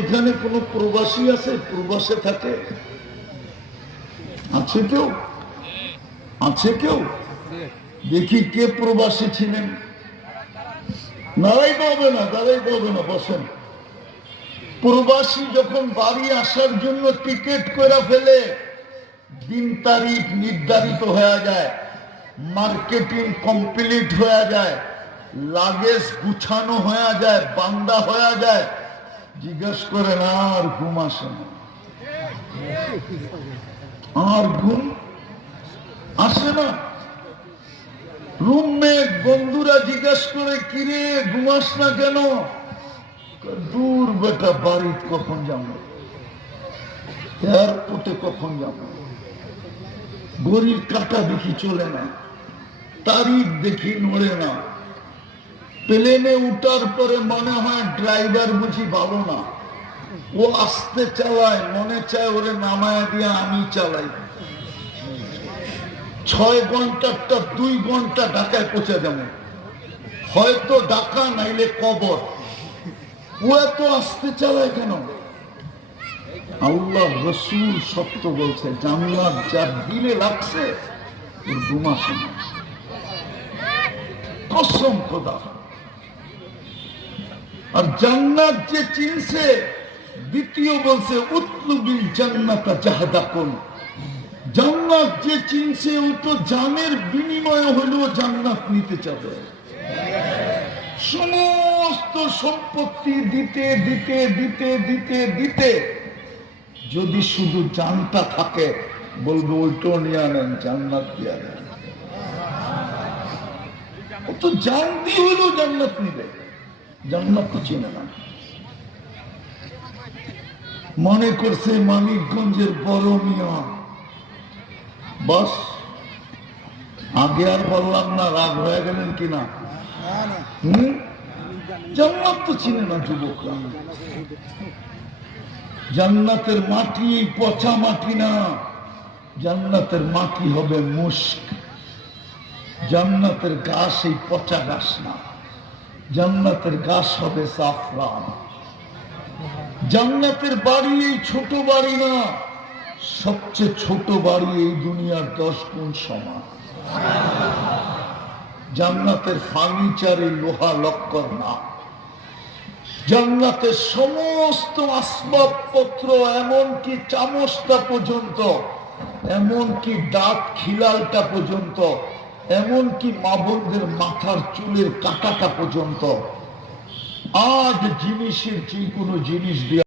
এখানে কোন প্রবাসী আছে? প্রবাসে থাকে? আছে কেউ? আছে কেউ? দেখি কে প্রবাসী ছিলেন। দাঁড়াইতে হবে না, দাঁড়াইতে হবে না, বসেন। প্রবাসী যখন বাড়ি আসার জন্য টিকিট করে ফেলে, দিন তারিখ নির্ধারিত হয়ে যায়, মার্কেটিং কমপ্লিট হয়ে যায়, লাগেজ গুছানো হয়ে যায়, বান্দা হয়ে যায়, জিজ্ঞেস করেন আর ঘুম আসে না? আর ঘুম আসে না? রুমমেট বন্ধুরা জিজ্ঞেস করে, কিরে ঘুমাস না কেন? দূর বেটা, বাড়ি কখন যাবো, এয়ারপোর্টে কখন যাবো, ঘড়ির কাঁটা দেখি চলে না, তারিখ দেখি নড়ে না, প্লেনে উঠার পরে মনে হয় ড্রাইভার বুঝি ভালো না, ও আস্তে চালায়, মনে চায় ওরে নামায় দিয়ে আমি চালাই। 6 ঘন্টাটা 2 ঘন্টা ঢাকায় পৌঁছে যাবে, হয়তো ঢাকা নাইলে কবর। ও এত আস্তে চালায় কেন? আল্লাহ রসুল সত্য বলছে, জান্নাত যার দিলে লাগছে ওর ঘুম আসে না, কসম খোদা। আর জান্নাত যে চিনছে, দ্বিতীয় বলছে উতলুবিল জান্নাতা জাহাদাকুন, জান্নাত যে চিনছে ও তো জানের বিনিময়ে হলেও জান্নাত নিতে চাবে। সমস্ত সম্পত্তি দিতে দিতে দিতে দিতে দিতে যদি শুধু জানটা থাকে, বলবো ওইটাও নিয়ে আনেন, জান্নাত দিয়ে আনেন। ও তো জান দিয়ে হলেও জান্নাত নিবে, জান্নাত তো চিনে না। মনে করছে মানিকগঞ্জের বড় মিয়া, বাস। আগে আর বললাম না, রাগ হয়ে গেলেন কিনা? জান্নাত তো চিনে না যুবকরা। জান্নাতের মাটি এই পচা মাটি না, জান্নাতের মাটি হবে মুস্ক। জান্নাতের গাছ এই পচা গাছ না, জান্নাতের গাছ হবে জাফরান। জান্নাতের বাড়ি এই ছোট বাড়ি না, সবচেয়ে ছোট বাড়ি এই দুনিয়ার 10 গুণ সমান। জান্নাতের ফার্নিচার এই লোহা লক্কর না, জান্নাতের সমস্ত আসবাবপত্র, এমনকি চামচটা পর্যন্ত, এমনকি দাঁত খিলালটা পর্যন্ত, এমনকি মা বোনদের মাথার চুলের কাঁটাটা পর্যন্ত, আজ জিনিসের যে কোনো জিনিস দিয়ে